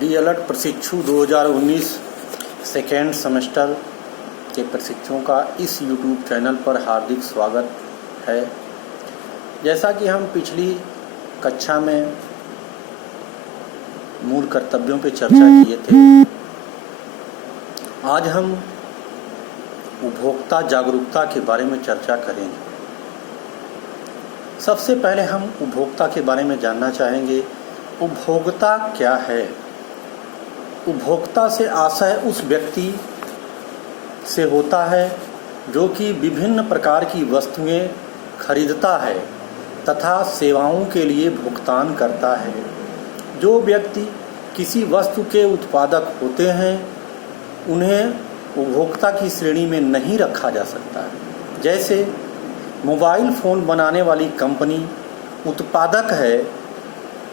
DElEd प्रशिक्षु 2019 second semester के प्रशिक्षुओं का इस यूट्यूब चैनल पर हार्दिक स्वागत है। जैसा कि हम पिछली कक्षा में मूल कर्तव्यों पर चर्चा किए थे, आज हम उपभोक्ता जागरूकता के बारे में चर्चा करेंगे। सबसे पहले हम उपभोक्ता के बारे में जानना चाहेंगे। उपभोक्ता क्या है? उपभोक्ता से आशय उस व्यक्ति से होता है जो कि विभिन्न प्रकार की वस्तुएं खरीदता है तथा सेवाओं के लिए भुगतान करता है। जो व्यक्ति किसी वस्तु के उत्पादक होते हैं उन्हें उपभोक्ता की श्रेणी में नहीं रखा जा सकता है। जैसे मोबाइल फ़ोन बनाने वाली कंपनी उत्पादक है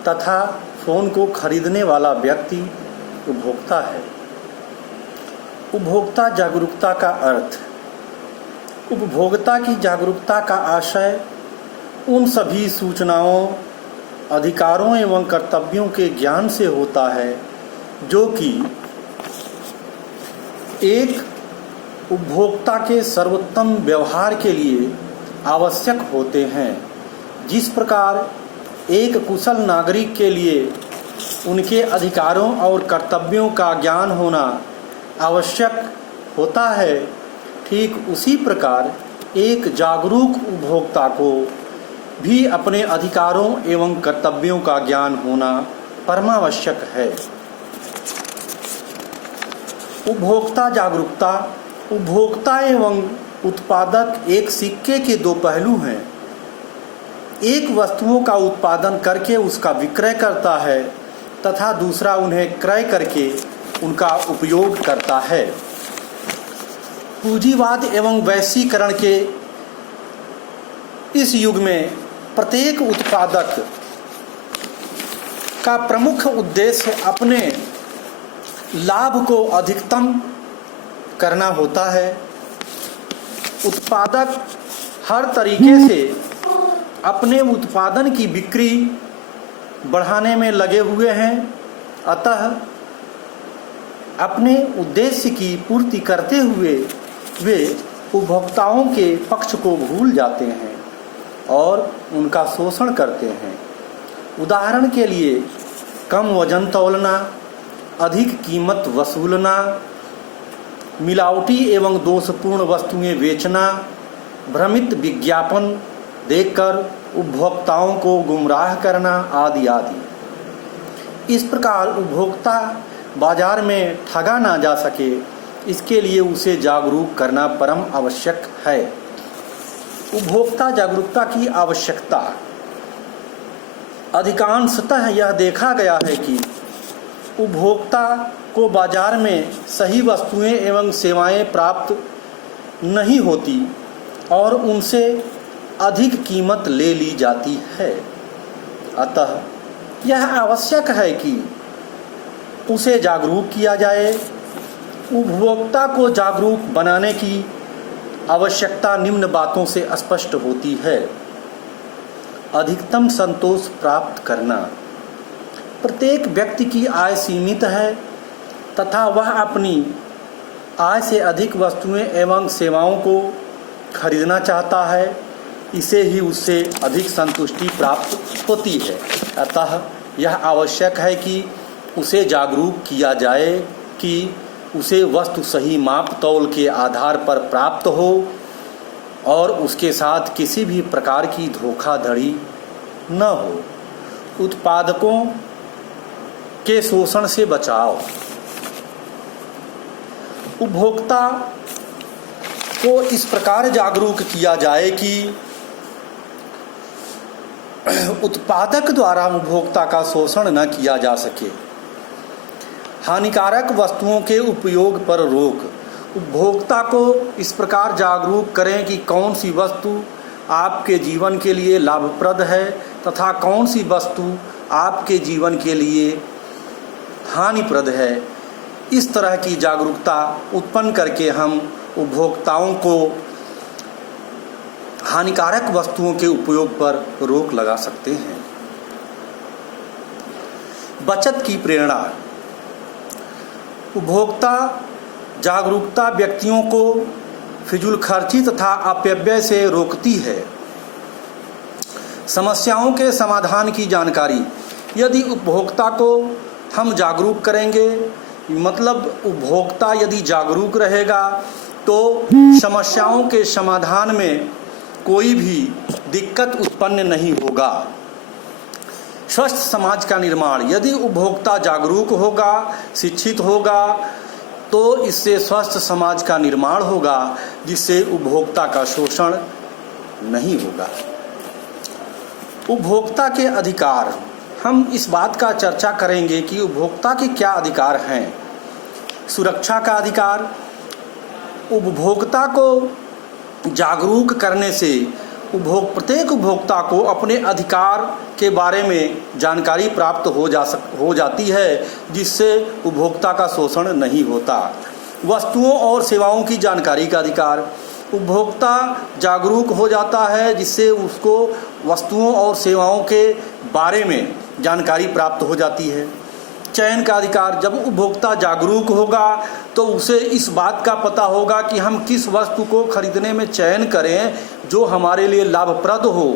तथा फ़ोन को खरीदने वाला व्यक्ति उपभोक्ता है। उपभोक्ता जागरूकता का अर्थ। उपभोक्ता की जागरूकता का आशय उन सभी सूचनाओं, अधिकारों एवं कर्तव्यों के ज्ञान से होता है जो कि एक उपभोक्ता के सर्वोत्तम व्यवहार के लिए आवश्यक होते हैं। जिस प्रकार एक कुशल नागरिक के लिए उनके अधिकारों और कर्तव्यों का ज्ञान होना आवश्यक होता है, ठीक उसी प्रकार एक जागरूक उपभोक्ता को भी अपने अधिकारों एवं कर्तव्यों का ज्ञान होना परमावश्यक है। उपभोक्ता जागरूकता। उपभोक्ता एवं उत्पादक एक सिक्के के दो पहलू हैं। एक वस्तुओं का उत्पादन करके उसका विक्रय करता है तथा दूसरा उन्हें क्रय करके उनका उपयोग करता है। पूंजीवाद एवं वैश्वीकरण के इस युग में प्रत्येक उत्पादक का प्रमुख उद्देश्य अपने लाभ को अधिकतम करना होता है। उत्पादक हर तरीके से अपने उत्पादन की बिक्री बढ़ाने में लगे हुए हैं, अतः अपने उद्देश्य की पूर्ति करते हुए वे उपभोक्ताओं के पक्ष को भूल जाते हैं और उनका शोषण करते हैं। उदाहरण के लिए कम वजन तौलना, अधिक कीमत वसूलना, मिलावटी एवं दोषपूर्ण वस्तुएं बेचना, भ्रमित विज्ञापन देकर उपभोक्ताओं को गुमराह करना आदि आदि। इस प्रकार उपभोक्ता बाजार में ठगा ना जा सके, इसके लिए उसे जागरूक करना परम आवश्यक है। उपभोक्ता जागरूकता की आवश्यकता। अधिकांशतः यह देखा गया है कि उपभोक्ता को बाजार में सही वस्तुएं एवं सेवाएं प्राप्त नहीं होती और उनसे अधिक कीमत ले ली जाती है। अतः यह आवश्यक है कि उसे जागरूक किया जाए। उपभोक्ता को जागरूक बनाने की आवश्यकता निम्न बातों से स्पष्ट होती है। अधिकतम संतोष प्राप्त करना। प्रत्येक व्यक्ति की आय सीमित है तथा वह अपनी आय से अधिक वस्तुएं एवं सेवाओं को खरीदना चाहता है। इसे ही उससे अधिक संतुष्टि प्राप्त होती है। अतः यह आवश्यक है कि उसे जागरूक किया जाए कि उसे वस्तु सही माप तौल के आधार पर प्राप्त हो और उसके साथ किसी भी प्रकार की धोखाधड़ी न हो। उत्पादकों के शोषण से बचाव। उपभोक्ता को इस प्रकार जागरूक किया जाए कि उत्पादक द्वारा उपभोक्ता का शोषण न किया जा सके। हानिकारक वस्तुओं के उपयोग पर रोक। उपभोक्ता को इस प्रकार जागरूक करें कि कौन सी वस्तु आपके जीवन के लिए लाभप्रद है तथा कौन सी वस्तु आपके जीवन के लिए हानिप्रद है। इस तरह की जागरूकता उत्पन्न करके हम उपभोक्ताओं को हानिकारक वस्तुओं के उपयोग पर रोक लगा सकते हैं। बचत की प्रेरणा। उपभोक्ता जागरूकता व्यक्तियों को फिजूल खर्ची तथा अपव्यय से रोकती है। समस्याओं के समाधान की जानकारी। यदि उपभोक्ता को हम जागरूक करेंगे, मतलब उपभोक्ता यदि जागरूक रहेगा तो समस्याओं के समाधान में कोई भी दिक्कत उत्पन्न नहीं होगा। स्वस्थ समाज का निर्माण। यदि उपभोक्ता जागरूक होगा, शिक्षित होगा तो इससे स्वस्थ समाज का निर्माण होगा, जिससे उपभोक्ता का शोषण नहीं होगा। उपभोक्ता के अधिकार। हम इस बात का चर्चा करेंगे कि उपभोक्ता के क्या अधिकार हैं। सुरक्षा का अधिकार। उपभोक्ता को जागरूक करने से प्रत्येक उपभोक्ता को अपने अधिकार के बारे में जानकारी प्राप्त हो जाती है, जिससे उपभोक्ता का शोषण नहीं होता। वस्तुओं और सेवाओं की जानकारी का अधिकार। उपभोक्ता जागरूक हो जाता है जिससे उसको वस्तुओं और सेवाओं के बारे में जानकारी प्राप्त हो जाती है। चयन का अधिकार। जब उपभोक्ता जागरूक होगा तो उसे इस बात का पता होगा कि हम किस वस्तु को खरीदने में चयन करें जो हमारे लिए लाभप्रद हो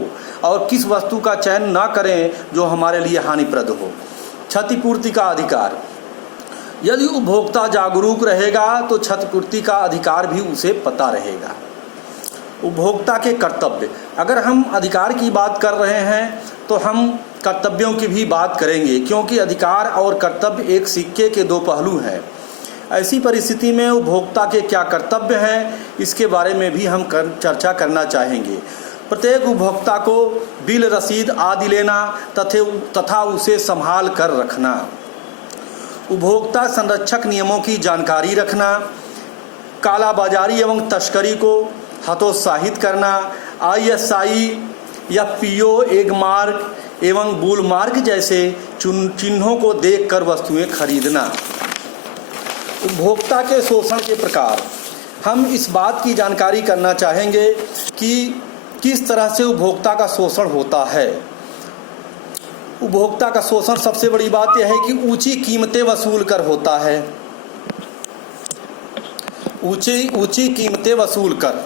और किस वस्तु का चयन ना करें जो हमारे लिए हानिप्रद हो। क्षतिपूर्ति का अधिकार। यदि उपभोक्ता जागरूक रहेगा तो क्षतिपूर्ति का अधिकार भी उसे पता रहेगा। उपभोक्ता के कर्तव्य। अगर हम अधिकार की बात कर रहे हैं तो हम कर्तव्यों की भी बात करेंगे, क्योंकि अधिकार और कर्तव्य एक सिक्के के दो पहलू हैं। ऐसी परिस्थिति में उपभोक्ता के क्या कर्तव्य हैं, इसके बारे में भी हम चर्चा करना चाहेंगे। प्रत्येक उपभोक्ता को बिल, रसीद आदि लेना तथा उसे संभाल कर रखना। उपभोक्ता संरक्षक नियमों की जानकारी रखना। कालाबाजारी एवं तस्करी को हतोत्साहित करना। ISI या PO एगमार्क एवं बुलमार्क जैसे चिन्हों को देखकर वस्तुएं खरीदना। उपभोक्ता के शोषण के प्रकार। हम इस बात की जानकारी करना चाहेंगे कि किस तरह से उपभोक्ता का शोषण होता है। उपभोक्ता का शोषण सबसे बड़ी बात यह है कि ऊंची कीमतें वसूल कर होता है। ऊंची कीमतें वसूल कर,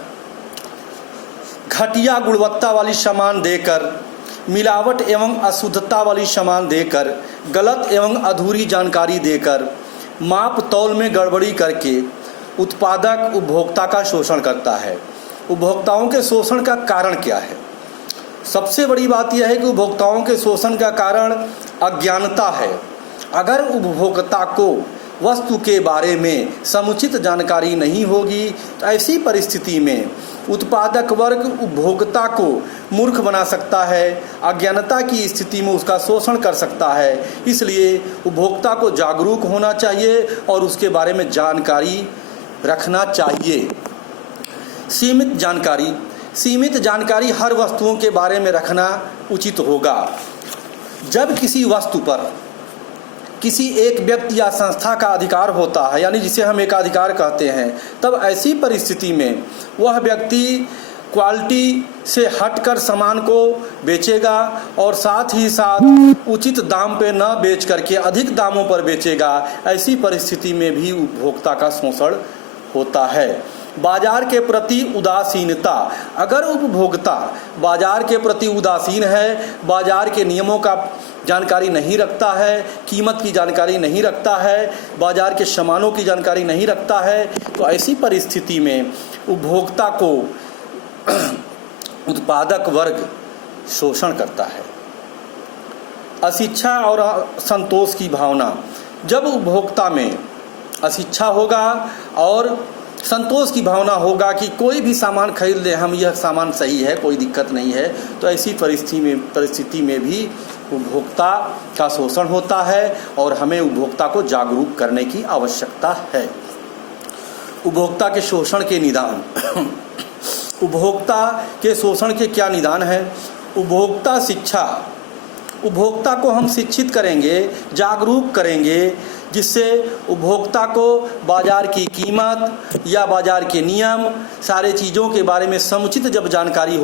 घटिया गुणवत्ता वाली सामान देकर, मिलावट एवं अशुद्धता वाली सामान देकर, गलत एवं अधूरी जानकारी देकर, माप तौल में गड़बड़ी करके उत्पादक उपभोक्ता का शोषण करता है। उपभोक्ताओं के शोषण का कारण क्या है? सबसे बड़ी बात यह है कि उपभोक्ताओं के शोषण का कारण अज्ञानता है। अगर उपभोक्ता को वस्तु के बारे में समुचित जानकारी नहीं होगी तो ऐसी परिस्थिति में उत्पादक वर्ग उपभोक्ता को मूर्ख बना सकता है, अज्ञानता की स्थिति में उसका शोषण कर सकता है। इसलिए उपभोक्ता को जागरूक होना चाहिए और उसके बारे में जानकारी रखना चाहिए। सीमित जानकारी। सीमित जानकारी हर वस्तुओं के बारे में रखना उचित होगा। जब किसी वस्तु पर किसी एक व्यक्ति या संस्था का अधिकार होता है, यानी जिसे हम एकाधिकार कहते हैं, तब ऐसी परिस्थिति में वह व्यक्ति क्वालिटी से हटकर सामान को बेचेगा और साथ ही साथ उचित दाम पे न बेच करके अधिक दामों पर बेचेगा। ऐसी परिस्थिति में भी उपभोक्ता का शोषण होता है। बाजार के प्रति उदासीनता। अगर उपभोक्ता बाजार के प्रति उदासीन है, बाजार के नियमों का जानकारी नहीं रखता है, कीमत की जानकारी नहीं रखता है, बाजार के सामानों की जानकारी नहीं रखता है, तो ऐसी परिस्थिति में उपभोक्ता को उत्पादक वर्ग शोषण करता है। अशिक्षा और असंतोष की भावना। जब उपभोक्ता में अशिक्षा होगा और संतोष की भावना होगा कि कोई भी सामान खरीद ले हम, यह सामान सही है, कोई दिक्कत नहीं है, तो ऐसी परिस्थिति में भी उपभोक्ता का शोषण होता है और हमें उपभोक्ता को जागरूक करने की आवश्यकता है। उपभोक्ता के शोषण के निदान। उपभोक्ता के शोषण के क्या निदान है? उपभोक्ता शिक्षा। उपभोक्ता को हम शिक्षित करेंगे, जागरूक करेंगे, जिससे उपभोक्ता को बाजार की कीमत या बाजार के नियम सारे चीज़ों के बारे में समुचित जब जानकारी हो